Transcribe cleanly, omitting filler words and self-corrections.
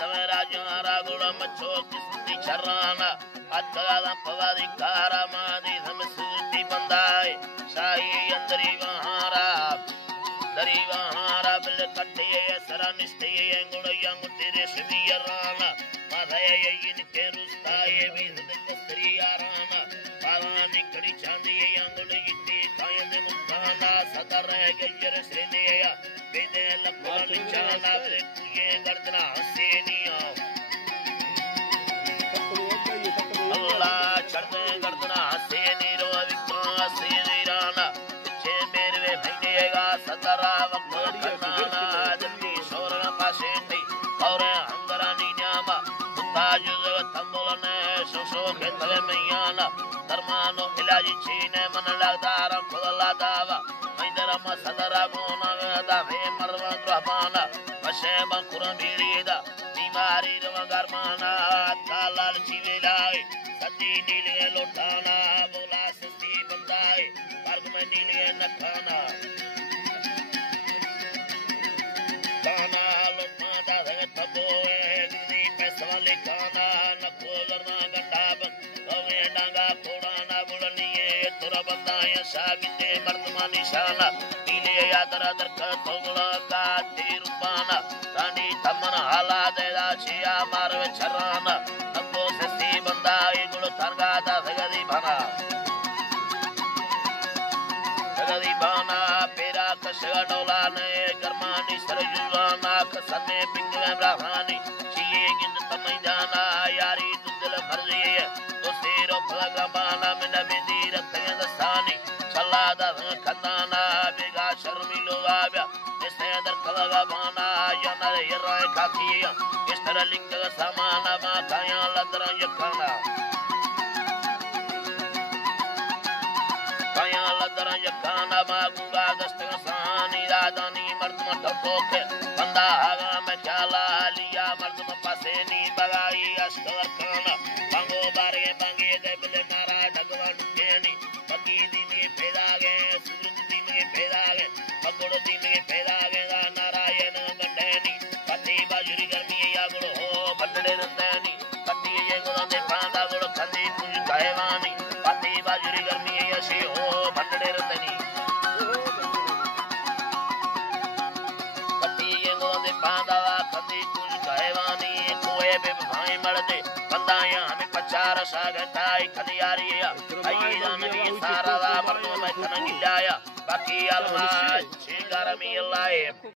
Raja Gula Macho Kisti Charana Atala Pavadi Karamadi Samasuti Bandai Sai and Darivahara Bilkate Saraniste Angula Yangutiri Shiviarana Madaya in Kerustai with the Kastriarana Parani Karichandi Angula Yiti Kayan Mukana Sataraga Jerusalem Videla Panichana Kuye Gardana Senia Allah Charde Gardana Seniro Vikra Senirana Chemere Vinega Satara Vakana Demi Sora Pashendi Kaura Angarani Nyama Taju Tambulane Soso Ketameyana Dharmano Ilaji Chine Manalagara Kodaladava Maindarama Sadara Gona Dave Marva Drapana Vashema Kurambirida Nimari Garmana Talal Chivilai Sati Nili Lotana Bola Sasti Bandai Pargmanili Nakana Kana Lotmada Tabo Egri Pesali Kana Nakolarna Gandaban Danga Kurana Bulani Turabandaya Sagite Martumani Shana Nili Yadara Katogla Katirupana Rani Tamana Hala de la Chia Marve Charana Napo Sesti Bandai Gulu Targada Sagadibana Pera Kashagadolane Garmani Sarajuvana Kasane Pingla Brahani Chiegin Tamayana Yari Dundala Marziya Dosero Palagamana Minavindira Tayandasani Chalada Kanana Biga Sharmilo Abya Esther Kalagabana Yana Yara Kakia Esther Linga Samana Makaya Ladra Yakana Kaya Ladra Yakana Magunga Gastasani Radani Martuma Toke Panda Haga Mechala Alia Martuma Paseni Bagai Ashkana Bango Bari Bangi Debile Mara Dagwan Kenny Bagi Dimi Pedage Surudimi Pedage Magoro Dimi Pedage Narayana Gandani Pati Bajuri Garmi Yaguro Bandere Nandani Pati Yangulan de Panda Guru Kandi Puj Kaivani Pati Bajuri Garmi Yashi Bandere Nandani Pati Yangulan de Panda Kandi Puj Kaivani Koe Bhai Marde Bandaya Hame Pachara Sagatai Kaniyariya Ayida Nabi Sarala Marno Mai Kanangilaya Baki Alma Chingarami Alai